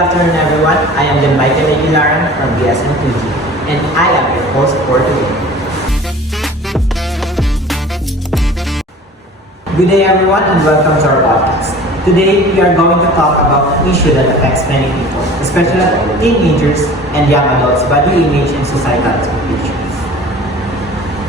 Good afternoon everyone, I am John Michael Aguilaran from BSN2G and I am your host for today. Good day everyone and welcome to our podcast. Today we are going to talk about an issue that affects many people, especially teenagers and young adults, body image and societal expectations.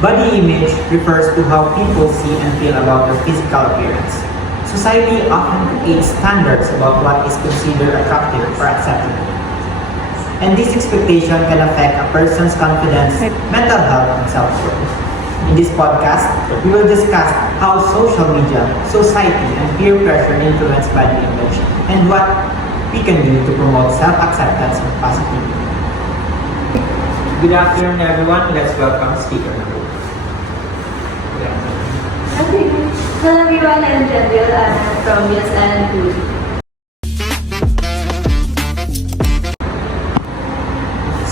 Body image refers to how people see and feel about their physical appearance. Society often creates standards about what is considered attractive or acceptable. And this expectation can affect a person's confidence, mental health, and self-worth. In this podcast, we will discuss how social media, society, and peer pressure influence body image and what we can do to promote self-acceptance and positivity. Good afternoon everyone, let's welcome speaker number 1. Good afternoon. Hello everyone, I'm Jenville from BSN2G.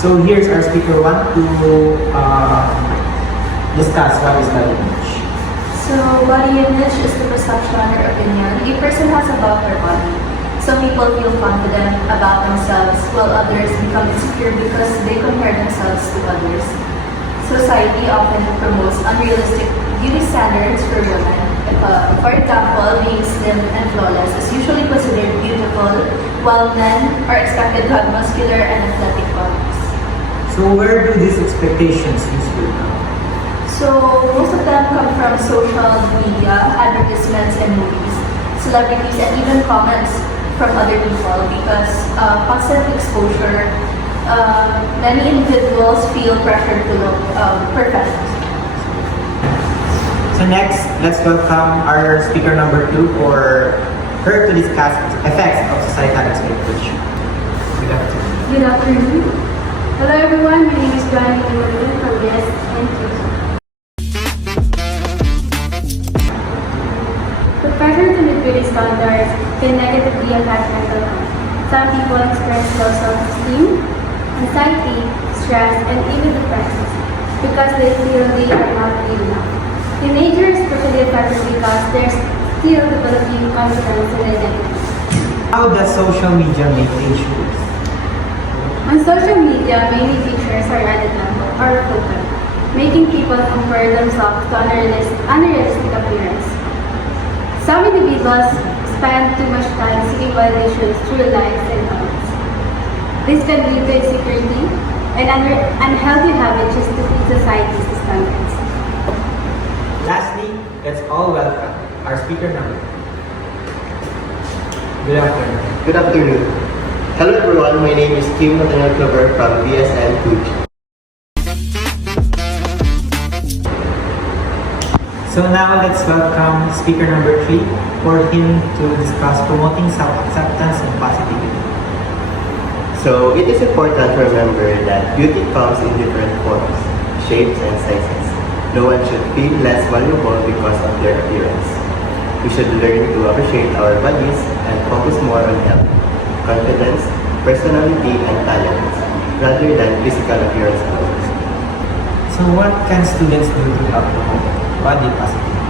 So here's our speaker 1 to discuss what is body image. So body image is the perception or opinion a person has about their body. Some people feel confident about themselves while others become insecure because they compare themselves to others. Society often promotes unrealistic beauty standards for women. For example, being slim and flawless is usually considered beautiful, while men are expected to have muscular and athletic bodies. So where do these expectations usually come? So most of them come from social media, advertisements, and movies, celebrities, and even comments from other people because constant exposure, many individuals feel pressure to look perfect. So next, let's welcome our speaker number 2 for her to discuss effects of societal expectation. Good afternoon. Good afternoon. Hello everyone, my name is Joanne Morgan from BSN2G. The pressure to meet beauty standards can negatively affect mental health. Some people experience low self-esteem, anxiety, stress, and even depression because they feel they are not good enough. Teenagers especially affected because they're still developing confidence and identity. How does social media make age groups? On social media, many features are added or filtered, making people compare themselves to unrealistic appearance. Some individuals spend too much time seeking validations through likes and comments. This can lead to insecurity and unhealthy habits just to fit society's standards. Lastly, let's all welcome our speaker number 2. Good afternoon. Good afternoon. Hello everyone, my name is Kim Nathaniel Clover from BSN2G. So now let's welcome speaker number 3 for him to discuss promoting self-acceptance and positivity. So it is important to remember that beauty comes in different forms, shapes, and sizes. No one should feel less valuable because of their appearance. We should learn to appreciate our bodies and focus more on health, confidence, personality, and talents, rather than physical appearance alone. So what can students do to help promote body positivity?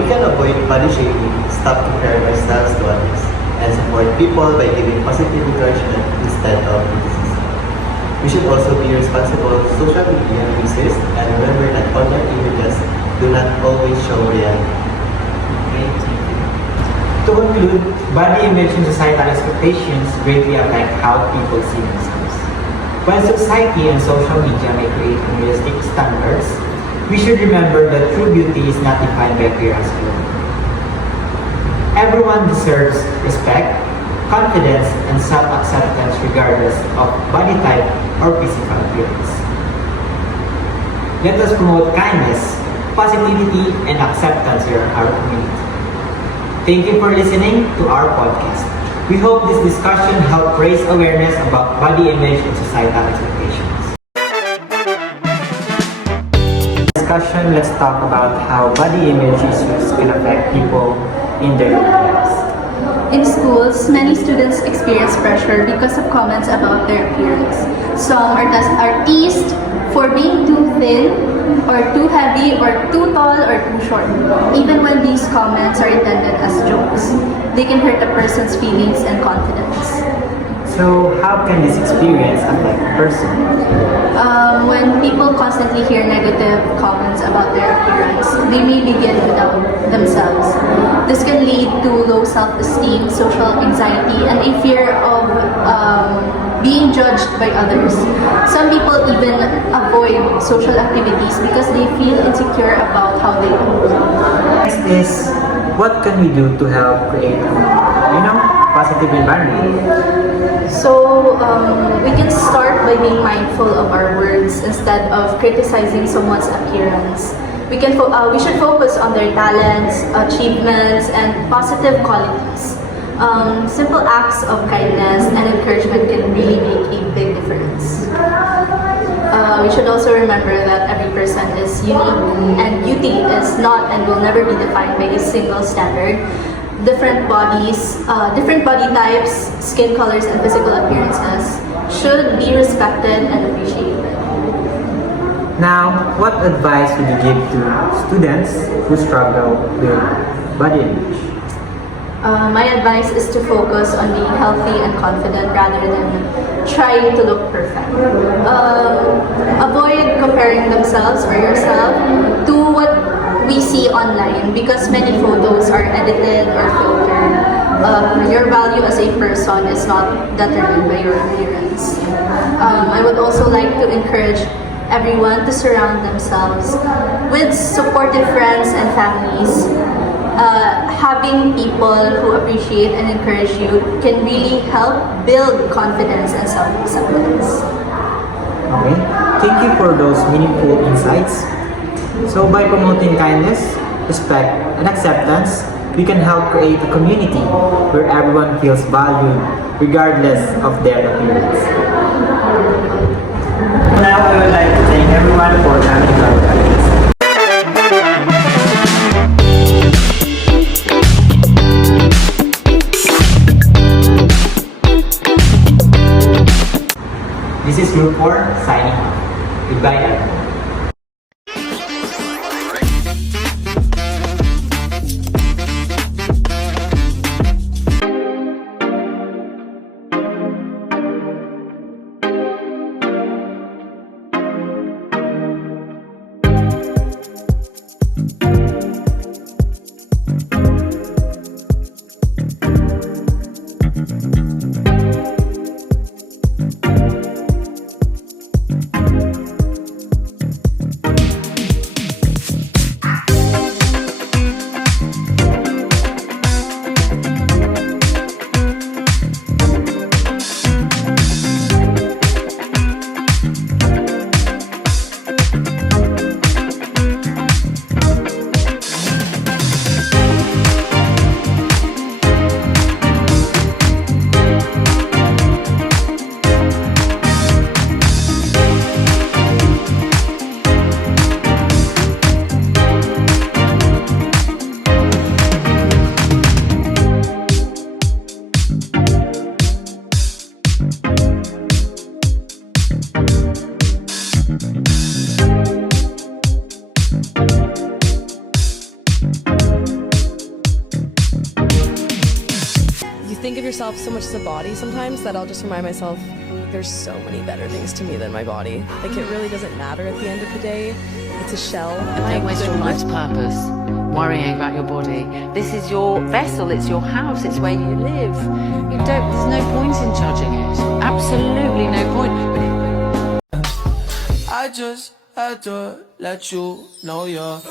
We can avoid body shaming, stop comparing ourselves to others, and support people by giving positive encouragement instead of criticism. We should also be responsible social media users and remember that online images do not always show reality. Okay, thank you. To conclude, body image and societal expectations greatly affect how people see themselves. While society and social media may create unrealistic standards, we should remember that true beauty is not defined by appearance alone. Everyone deserves respect, confidence, and self-acceptance regardless of body type or physical appearance. Let us promote kindness, positivity, and acceptance in our community. Thank you for listening to our podcast. We hope this discussion helped raise awareness about body image and societal expectations. Discussion, let's talk about how body image issues can affect people in their lives. In schools, many students experience pressure because of comments about their appearance. Some are teased for being too thin, or too heavy, or too tall, or too short. Even when these comments are intended as jokes, they can hurt a person's feelings and confidence. So, how can this experience affect a person? When people constantly hear negative comments about their appearance, they may begin to doubt themselves. This can lead to low self-esteem, social anxiety, and a fear of being judged by others. Some people even avoid social activities because they feel insecure about how they look. Next is, what can we do to help create, positive environment? So we can start by being mindful of our words instead of criticizing someone's appearance. We should focus on their talents, achievements, and positive qualities. Simple acts of kindness and encouragement can really make a big difference. We should also remember that every person is unique, and beauty is not and will never be defined by a single standard. Different body types, skin colors, and physical appearances should be respected and appreciated. Now, what advice would you give to students who struggle with body image? My advice is to focus on being healthy and confident rather than trying to look perfect. Avoid comparing themselves or yourself to what we see online because many photos are edited or filtered. Your value as a person is not determined by your appearance. I would also like to encourage everyone to surround themselves with supportive friends and families. Having people who appreciate and encourage you can really help build confidence and self-acceptance. Okay, thank you for those meaningful insights. So by promoting kindness, respect, and acceptance, we can help create a community where everyone feels valued regardless of their appearance. Now I would like to thank everyone for coming to our podcast. This is Group 4 signing off. Goodbye everyone. Think of yourself so much as a body sometimes that I'll just remind myself there's so many better things to me than my body. Like it really doesn't matter at the end of the day. It's a shell. Don't waste your life's purpose worrying about your body. This is your vessel, it's your house, it's where you live. There's no point in judging it. Absolutely no point. I just had to let you know you're